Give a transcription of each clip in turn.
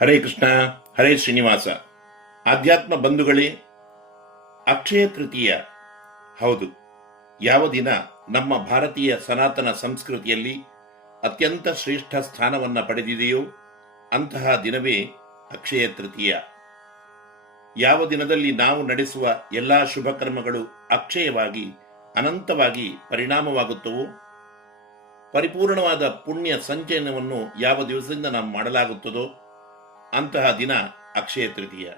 ಹರೇ ಕೃಷ್ಣ, ಹರೇ ಶ್ರೀನಿವಾಸ. ಆಧ್ಯಾತ್ಮ ಬಂಧುಗಳೇ, ಅಕ್ಷಯ ತೃತೀಯ ಹೌದು, ಯಾವ ದಿನ ನಮ್ಮ ಭಾರತೀಯ ಸನಾತನ ಸಂಸ್ಕೃತಿಯಲ್ಲಿ ಅತ್ಯಂತ ಶ್ರೇಷ್ಠ ಸ್ಥಾನವನ್ನು ಪಡೆದಿದೆಯೋ ಅಂತಹ ದಿನವೇ ಅಕ್ಷಯ ತೃತೀಯ. ಯಾವ ದಿನದಲ್ಲಿ ನಾವು ನಡೆಸುವ ಎಲ್ಲಾ ಶುಭ ಕರ್ಮಗಳು ಅಕ್ಷಯವಾಗಿ ಅನಂತವಾಗಿ ಪರಿಣಾಮವಾಗುತ್ತವೋ, ಪರಿಪೂರ್ಣವಾದ ಪುಣ್ಯ ಸಂಚಯನವನ್ನು ಯಾವ ದಿವಸದಿಂದ ನಾವು ಮಾಡಲಾಗುತ್ತದೋ ಅಂತಹ ದಿನ ಅಕ್ಷಯ ತೃತೀಯ.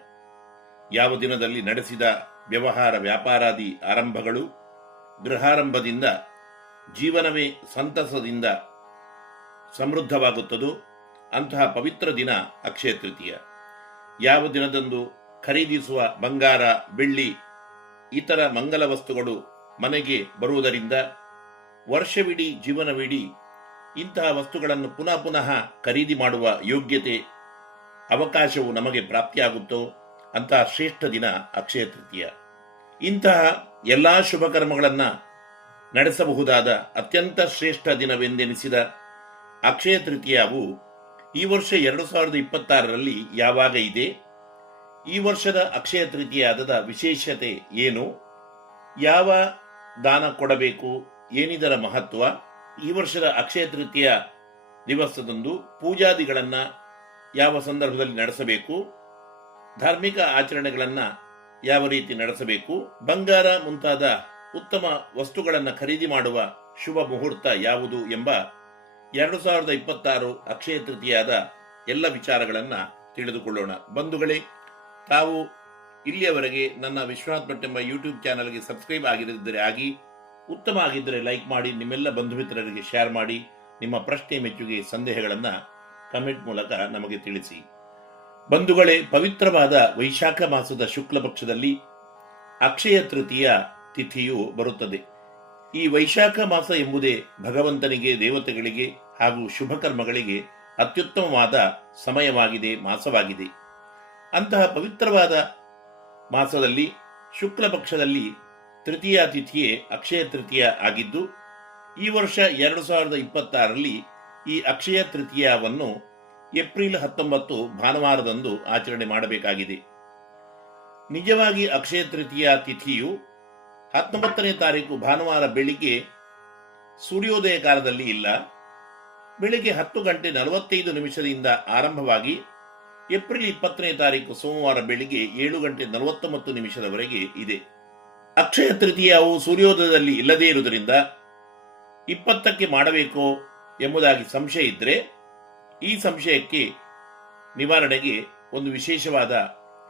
ಯಾವ ದಿನದಲ್ಲಿ ನಡೆಸಿದ ವ್ಯವಹಾರ ವ್ಯಾಪಾರಾದಿ ಆರಂಭಗಳು ಗೃಹಾರಂಭದಿಂದ ಜೀವನವೇ ಸಂತಸದಿಂದ ಸಮೃದ್ಧವಾಗುತ್ತದೋ ಅಂತಹ ಪವಿತ್ರ ದಿನ ಅಕ್ಷಯ ತೃತೀಯ. ಯಾವ ದಿನದಂದು ಖರೀದಿಸುವ ಬಂಗಾರ, ಬೆಳ್ಳಿ, ಇತರ ಮಂಗಲ ವಸ್ತುಗಳು ಮನೆಗೆ ಬರುವುದರಿಂದ ವರ್ಷವಿಡೀ ಜೀವನವಿಡೀ ಇಂತಹ ವಸ್ತುಗಳನ್ನು ಪುನಃ ಪುನಃ ಖರೀದಿ ಮಾಡುವ ಯೋಗ್ಯತೆ ಅವಕಾಶವು ನಮಗೆ ಪ್ರಾಪ್ತಿಯಾಗುತ್ತೋ ಅಂತಹ ಶ್ರೇಷ್ಠ ದಿನ ಅಕ್ಷಯ ತೃತೀಯ. ಇಂತಹ ಎಲ್ಲಾ ಶುಭ ಕರ್ಮಗಳನ್ನು ನಡೆಸಬಹುದಾದ ಅತ್ಯಂತ ಶ್ರೇಷ್ಠ ದಿನವೆಂದೆನಿಸಿದ ಅಕ್ಷಯ ತೃತೀಯವು ಈ ವರ್ಷ 2026ರಲ್ಲಿ ಯಾವಾಗ ಇದೆ? ಈ ವರ್ಷದ ಅಕ್ಷಯ ತೃತೀಯದ ವಿಶೇಷತೆ ಏನು? ಯಾವ ದಾನ ಕೊಡಬೇಕು? ಏನಿದರ ಮಹತ್ವ? ಈ ವರ್ಷದ ಅಕ್ಷಯ ತೃತೀಯ ದಿವಸದಂದು ಪೂಜಾದಿಗಳನ್ನು ಯಾವ ಸಂದರ್ಭದಲ್ಲಿ ನಡೆಸಬೇಕು? ಧಾರ್ಮಿಕ ಆಚರಣೆಗಳನ್ನು ಯಾವ ರೀತಿ ನಡೆಸಬೇಕು? ಬಂಗಾರ ಮುಂತಾದ ಉತ್ತಮ ವಸ್ತುಗಳನ್ನು ಖರೀದಿ ಮಾಡುವ ಶುಭ ಮುಹೂರ್ತ ಯಾವುದು ಎಂಬ 2026 ಅಕ್ಷಯ ತೃತೀಯದ ಎಲ್ಲ ವಿಚಾರಗಳನ್ನು ತಿಳಿದುಕೊಳ್ಳೋಣ. ಬಂಧುಗಳೇ, ತಾವು ಇಲ್ಲಿಯವರೆಗೆ ನನ್ನ ವಿಶ್ವನಾಥ್ ಭಟ್ ಎಂಬ ಯೂಟ್ಯೂಬ್ ಚಾನಲ್ಗೆ ಸಬ್ಸ್ಕ್ರೈಬ್ ಆಗಿರದಿದ್ದರೆ ಆಗಿ, ಉತ್ತಮ ಆಗಿದ್ದರೆ ಲೈಕ್ ಮಾಡಿ, ನಿಮ್ಮೆಲ್ಲ ಬಂಧು ಮಿತ್ರರಿಗೆ ಶೇರ್ ಮಾಡಿ, ನಿಮ್ಮ ಪ್ರಶ್ನೆ ಮೆಚ್ಚುಗೆ ಸಂದೇಹಗಳನ್ನು ಕಮೆಂಟ್ ಮೂಲಕ ನಮಗೆ ತಿಳಿಸಿ. ಬಂಧುಗಳೇ, ಪವಿತ್ರವಾದ ವೈಶಾಖ ಮಾಸದ ಶುಕ್ಲ ಪಕ್ಷದಲ್ಲಿ ಅಕ್ಷಯ ತೃತೀಯ ತಿಥಿಯು ಬರುತ್ತದೆ. ಈ ವೈಶಾಖ ಮಾಸ ಎಂಬುದೇ ಭಗವಂತನಿಗೆ, ದೇವತೆಗಳಿಗೆ ಹಾಗೂ ಶುಭ ಕರ್ಮಗಳಿಗೆ ಅತ್ಯುತ್ತಮವಾದ ಸಮಯವಾಗಿದೆ, ಮಾಸವಾಗಿದೆ. ಅಂತಹ ಪವಿತ್ರವಾದ ಮಾಸದಲ್ಲಿ ಶುಕ್ಲ ಪಕ್ಷದಲ್ಲಿ ತೃತೀಯ ತಿಥಿಯೇ ಅಕ್ಷಯ ತೃತೀಯ ಆಗಿದ್ದು, ಈ ವರ್ಷ 2026ರಲ್ಲಿ ಈ ಅಕ್ಷಯ ತೃತೀಯವನ್ನು ಏಪ್ರಿಲ್ 19 ಭಾನುವಾರದಂದು ಆಚರಣೆ ಮಾಡಬೇಕಾಗಿದೆ. ನಿಜವಾಗಿ ಅಕ್ಷಯ ತೃತೀಯ ತಿಥಿಯು 19ನೇ ತಾರೀಕು ಭಾನುವಾರ ಬೆಳಿಗ್ಗೆ ಸೂರ್ಯೋದಯ ಕಾಲದಲ್ಲಿ ಇಲ್ಲ, ಬೆಳಿಗ್ಗೆ 10:45 ಆರಂಭವಾಗಿ ಏಪ್ರಿಲ್ 20ನೇ ತಾರೀಕು ಸೋಮವಾರ ಬೆಳಿಗ್ಗೆ 7:49 ಇದೆ. ಅಕ್ಷಯ ತೃತೀಯವು ಸೂರ್ಯೋದಯದಲ್ಲಿ ಇಲ್ಲದೇ ಇರುವುದರಿಂದ 20ಕ್ಕೆ ಮಾಡಬೇಕೋ ಎಂಬುದಾಗಿ ಸಂಶಯ ಇದ್ದರೆ, ಈ ಸಂಶಯಕ್ಕೆ ನಿವಾರಣೆಗೆ ಒಂದು ವಿಶೇಷವಾದ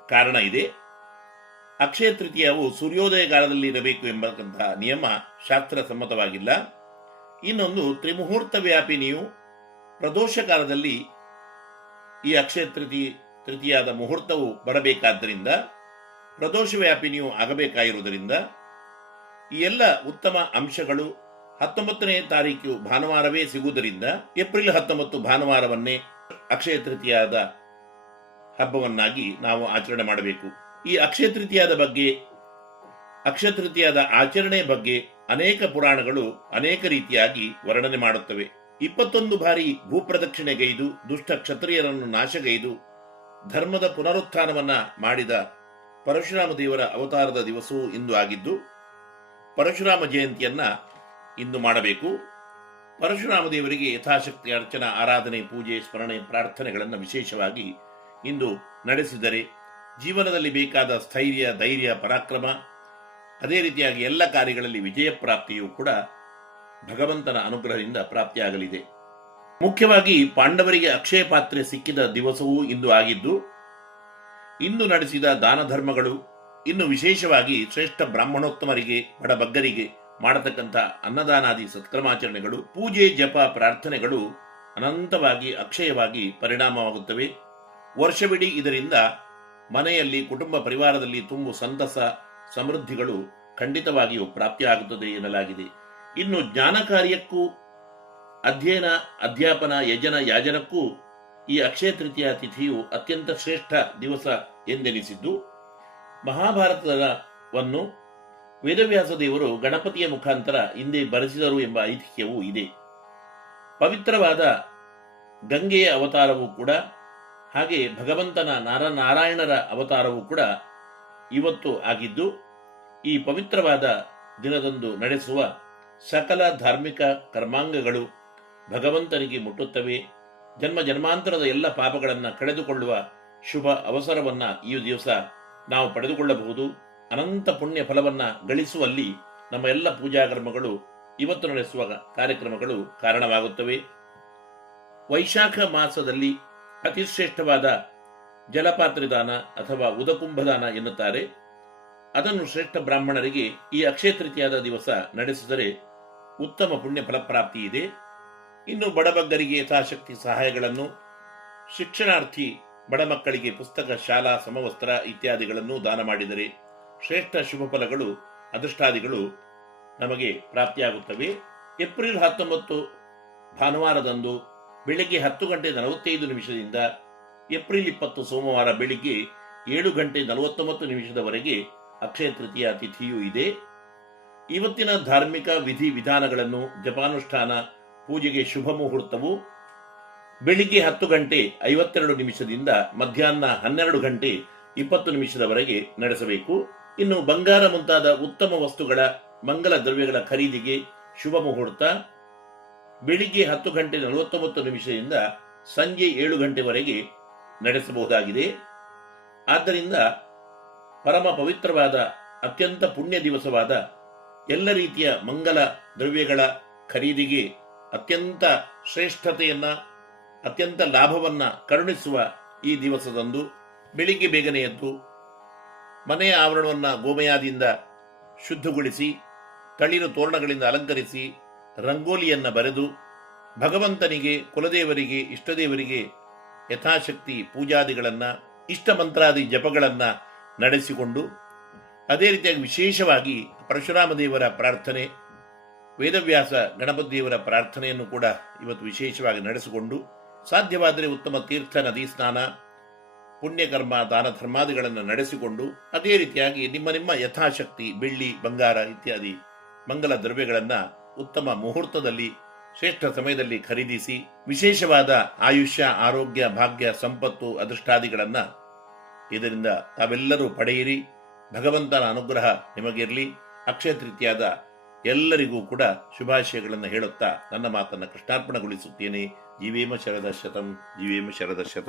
ಕಾರಣ ಇದೆ. ಅಕ್ಷಯ ತೃತೀಯವು ಸೂರ್ಯೋದಯ ಕಾಲದಲ್ಲಿ ಇರಬೇಕು ಎಂಬಂತಹ ನಿಯಮ ಶಾಸ್ತ್ರ ಸಮ್ಮತವಾಗಿಲ್ಲ. ಇನ್ನೊಂದು, ತ್ರಿಮುಹೂರ್ತ ವ್ಯಾಪಿನಿಯು ಪ್ರದೋಷ ಕಾಲದಲ್ಲಿ ಈ ಅಕ್ಷಯ ತೃತೀಯದ ಮುಹೂರ್ತವು ಬರಬೇಕಾದ್ದರಿಂದ, ಪ್ರದೋಷ ವ್ಯಾಪಿನಿಯು ಆಗಬೇಕಾಗಿರುವುದರಿಂದ ಈ ಎಲ್ಲ ಉತ್ತಮ ಅಂಶಗಳು 19ನೇ ತಾರೀಕು ಭಾನುವಾರವೇ ಸಿಗುವುದರಿಂದ ಏಪ್ರಿಲ್ 19 ಭಾನುವಾರವನ್ನೇ ಅಕ್ಷಯ ತೃತೀಯದ ಹಬ್ಬವನ್ನಾಗಿ ನಾವು ಆಚರಣೆ ಮಾಡಬೇಕು. ಈ ಅಕ್ಷಯ ತೃತೀಯದ ಬಗ್ಗೆ, ಅಕ್ಷಯ ತೃತೀಯದ ಆಚರಣೆ ಬಗ್ಗೆ ಅನೇಕ ಪುರಾಣಗಳು ಅನೇಕ ರೀತಿಯಾಗಿ ವರ್ಣನೆ ಮಾಡುತ್ತವೆ. 21 ಬಾರಿ ಭೂಪ್ರದಕ್ಷಿಣೆಗೈದು ದುಷ್ಟ ಕ್ಷತ್ರಿಯರನ್ನು ನಾಶಗೈದು ಧರ್ಮದ ಪುನರುತ್ಥಾನವನ್ನ ಮಾಡಿದ ಪರಶುರಾಮ ದೇವರ ಅವತಾರದ ದಿವಸವೂ ಇಂದು ಆಗಿದ್ದು, ಪರಶುರಾಮ ಜಯಂತಿಯನ್ನ ಇಂದು ಮಾಡಬೇಕು. ಪರಶುರಾಮ ದೇವರಿಗೆ ಯಥಾಶಕ್ತಿ ಅರ್ಚನಾ, ಆರಾಧನೆ, ಪೂಜೆ, ಸ್ಮರಣೆ, ಪ್ರಾರ್ಥನೆಗಳನ್ನು ವಿಶೇಷವಾಗಿ ಇಂದು ನಡೆಸಿದರೆ ಜೀವನದಲ್ಲಿ ಬೇಕಾದ ಸ್ಥೈರ್ಯ, ಧೈರ್ಯ, ಪರಾಕ್ರಮ, ಅದೇ ರೀತಿಯಾಗಿ ಎಲ್ಲ ಕಾರ್ಯಗಳಲ್ಲಿ ವಿಜಯ ಪ್ರಾಪ್ತಿಯೂ ಕೂಡ ಭಗವಂತನ ಅನುಗ್ರಹದಿಂದ ಪ್ರಾಪ್ತಿಯಾಗಲಿದೆ. ಮುಖ್ಯವಾಗಿ ಪಾಂಡವರಿಗೆ ಅಕ್ಷಯ ಪಾತ್ರೆ ಸಿಕ್ಕಿದ ದಿವಸವೂ ಇಂದು ಆಗಿದ್ದು, ಇಂದು ನಡೆಸಿದ ದಾನ ಧರ್ಮಗಳು, ಇನ್ನು ವಿಶೇಷವಾಗಿ ಶ್ರೇಷ್ಠ ಬ್ರಾಹ್ಮಣೋತ್ತಮರಿಗೆ, ಬಡಬಗ್ಗರಿಗೆ ಮಾಡತಕ್ಕಂಥ ಅನ್ನದಾನಾದಿ ಸತ್ಕರ್ಮಾಚರಣೆಗಳು, ಪೂಜೆ, ಜಪ, ಪ್ರಾರ್ಥನೆಗಳು ಅನಂತವಾಗಿ ಅಕ್ಷಯವಾಗಿ ಪರಿಣಾಮವಾಗುತ್ತವೆ. ವರ್ಷವಿಡೀ ಇದರಿಂದ ಮನೆಯಲ್ಲಿ, ಕುಟುಂಬ ಪರಿವಾರದಲ್ಲಿ ತುಂಬು ಸಂತಸ, ಸಮೃದ್ಧಿಗಳು ಖಂಡಿತವಾಗಿಯೂ ಪ್ರಾಪ್ತಿಯಾಗುತ್ತದೆ ಎನ್ನಲಾಗಿದೆ. ಇನ್ನು ಜ್ಞಾನ ಕಾರ್ಯಕ್ಕೂ, ಅಧ್ಯಯನ, ಅಧ್ಯಾಪನ, ಯಜನ, ಯಾಜನಕ್ಕೂ ಈ ಅಕ್ಷಯ ತೃತೀಯ ತಿಥಿಯು ಅತ್ಯಂತ ಶ್ರೇಷ್ಠ ದಿವಸ ಎಂದೆನಿಸಿದ್ದು, ಮಹಾಭಾರತವನ್ನು ವೇದವ್ಯಾಸ ದೇವರು ಗಣಪತಿಯ ಮುಖಾಂತರ ಹಿಂದೆ ಬರೆಸಿದರು ಎಂಬ ಐತಿಹ್ಯವೂ ಇದೆ. ಪವಿತ್ರವಾದ ಗಂಗೆಯ ಅವತಾರವೂ ಕೂಡ ಹಾಗೆ ಭಗವಂತನ ನಾರಾಯಣರ ಅವತಾರವೂ ಕೂಡ ಇವತ್ತು ಆಗಿದ್ದು, ಈ ಪವಿತ್ರವಾದ ದಿನದಂದು ನಡೆಸುವ ಸಕಲ ಧಾರ್ಮಿಕ ಕರ್ಮಾಂಗಗಳು ಭಗವಂತನಿಗೆ ಮುಟ್ಟುತ್ತವೆ. ಜನ್ಮ ಜನ್ಮಾಂತರದ ಎಲ್ಲ ಪಾಪಗಳನ್ನು ಕಳೆದುಕೊಳ್ಳುವ ಶುಭ ಅವಸರವನ್ನ ಈ ದಿವಸ ನಾವು ಪಡೆದುಕೊಳ್ಳಬಹುದು. ಅನಂತ ಪುಣ್ಯ ಫಲವನ್ನ ಗಳಿಸುವಲ್ಲಿ ನಮ್ಮ ಎಲ್ಲ ಪೂಜಾ ಕರ್ಮಗಳು, ಇವತ್ತು ನಡೆಸುವ ಕಾರ್ಯಕ್ರಮಗಳು ಕಾರಣವಾಗುತ್ತವೆ. ವೈಶಾಖ ಮಾಸದಲ್ಲಿ ಅತಿಶ್ರೇಷ್ಠವಾದ ಜಲಪಾತ್ರಿದಾನ ಅಥವಾ ಉದಕುಂಭದಾನ ಎನ್ನುತ್ತಾರೆ. ಅದನ್ನು ಶ್ರೇಷ್ಠ ಬ್ರಾಹ್ಮಣರಿಗೆ ಈ ಅಕ್ಷಯ ತೃತೀಯದ ದಿವಸ ನಡೆಸಿದರೆ ಉತ್ತಮ ಪುಣ್ಯ ಫಲಪ್ರಾಪ್ತಿ ಇದೆ. ಇನ್ನು ಬಡಬಗ್ಗರಿಗೆ ಯಥಾಶಕ್ತಿ ಸಹಾಯಗಳನ್ನು, ಶಿಕ್ಷಣಾರ್ಥಿ ಬಡ ಮಕ್ಕಳಿಗೆ ಪುಸ್ತಕ, ಶಾಲಾ ಸಮವಸ್ತ್ರ ಇತ್ಯಾದಿಗಳನ್ನು ದಾನ ಮಾಡಿದರೆ ಶ್ರೇಷ್ಠ ಶುಭ ಫಲಗಳು, ಅದೃಷ್ಟಾದಿಗಳು ನಮಗೆ ಪ್ರಾಪ್ತಿಯಾಗುತ್ತವೆ. ಏಪ್ರಿಲ್ 19 ಭಾನುವಾರದಂದು ಬೆಳಿಗ್ಗೆ 10:45 ಏಪ್ರಿಲ್ 20 ಸೋಮವಾರ ಬೆಳಿಗ್ಗೆ 7:49 ಅಕ್ಷಯ ತೃತೀಯ ತಿಥಿಯೂ ಇದೆ. ಇವತ್ತಿನ ಧಾರ್ಮಿಕ ವಿಧಿ ವಿಧಾನಗಳನ್ನು, ಜಪಾನುಷ್ಠಾನ, ಪೂಜೆಗೆ ಶುಭ ಮುಹೂರ್ತವು ಬೆಳಿಗ್ಗೆ 10:52 ಮಧ್ಯಾಹ್ನ 12:20 ನಡೆಸಬೇಕು. ಇನ್ನು ಬಂಗಾರ ಮುಂತಾದ ಉತ್ತಮ ವಸ್ತುಗಳ, ಮಂಗಲ ದ್ರವ್ಯಗಳ ಖರೀದಿಗೆ ಶುಭ ಮುಹೂರ್ತ ಬೆಳಿಗ್ಗೆ 10:49 ಸಂಜೆ 7 ನಡೆಸಬಹುದಾಗಿದೆ. ಆದ್ದರಿಂದ ಪರಮ ಪವಿತ್ರವಾದ ಅತ್ಯಂತ ಪುಣ್ಯ ದಿವಸವಾದ ಎಲ್ಲ ರೀತಿಯ ಮಂಗಲ ದ್ರವ್ಯಗಳ ಖರೀದಿಗೆ ಅತ್ಯಂತ ಶ್ರೇಷ್ಠತೆಯನ್ನ, ಅತ್ಯಂತ ಲಾಭವನ್ನ ಕರುಣಿಸುವ ಈ ದಿವಸದಂದು ಬೆಳಿಗ್ಗೆ ಬೇಗನೆ ಎದ್ದು ಮನೆಯ ಆವರಣವನ್ನ ಗೋಮಯಾದಿಂದ ಶುದ್ಧಗೊಳಿಸಿ, ತಳಿರು ತೋರಣಗಳಿಂದ ಅಲಂಕರಿಸಿ, ರಂಗೋಲಿಯನ್ನ ಬರೆದು ಭಗವಂತನಿಗೆ, ಕುಲದೇವರಿಗೆ, ಇಷ್ಟದೇವರಿಗೆ ಯಥಾಶಕ್ತಿ ಪೂಜಾದಿಗಳನ್ನ, ಇಷ್ಟ ಮಂತ್ರಾದಿ ಜಪಗಳನ್ನ ನಡೆಸಿಕೊಂಡು, ಅದೇ ರೀತಿಯಾಗಿ ವಿಶೇಷವಾಗಿ ಪರಶುರಾಮ ದೇವರ ಪ್ರಾರ್ಥನೆ, ವೇದವ್ಯಾಸ ಗಣಪತಿ ದೇವರ ಪ್ರಾರ್ಥನೆಯನ್ನು ಕೂಡ ಇವತ್ತು ವಿಶೇಷವಾಗಿ ನಡೆಸಿಕೊಂಡು, ಸಾಧ್ಯವಾದರೆ ಉತ್ತಮ ತೀರ್ಥ, ನದಿ ಸ್ನಾನ, ಪುಣ್ಯಕರ್ಮ, ದಾನ ಧರ್ಮಾದಿಗಳನ್ನು ನಡೆಸಿಕೊಂಡು, ಅದೇ ರೀತಿಯಾಗಿ ನಿಮ್ಮ ಯಥಾಶಕ್ತಿ ಬೆಳ್ಳಿ, ಬಂಗಾರ ಇತ್ಯಾದಿ ಮಂಗಲ ದ್ರವ್ಯಗಳನ್ನ ಉತ್ತಮ ಮುಹೂರ್ತದಲ್ಲಿ, ಶ್ರೇಷ್ಠ ಸಮಯದಲ್ಲಿ ಖರೀದಿಸಿ ವಿಶೇಷವಾದ ಆಯುಷ್ಯ, ಆರೋಗ್ಯ, ಭಾಗ್ಯ, ಸಂಪತ್ತು, ಅದೃಷ್ಟಾದಿಗಳನ್ನ ಇದರಿಂದ ತಾವೆಲ್ಲರೂ ಪಡೆಯಿರಿ. ಭಗವಂತನ ಅನುಗ್ರಹ ನಿಮಗಿರಲಿ. ಅಕ್ಷಯ ತೃತೀಯದ ಎಲ್ಲರಿಗೂ ಕೂಡ ಶುಭಾಶಯಗಳನ್ನು ಹೇಳುತ್ತಾ ನನ್ನ ಮಾತನ್ನು ಕೃಷ್ಣಾರ್ಪಣಗೊಳಿಸುತ್ತೇನೆ. ಜೀವೇಮ ಶರದಶತಂ, ಜೀವೇಮ ಶರದಶತಂ.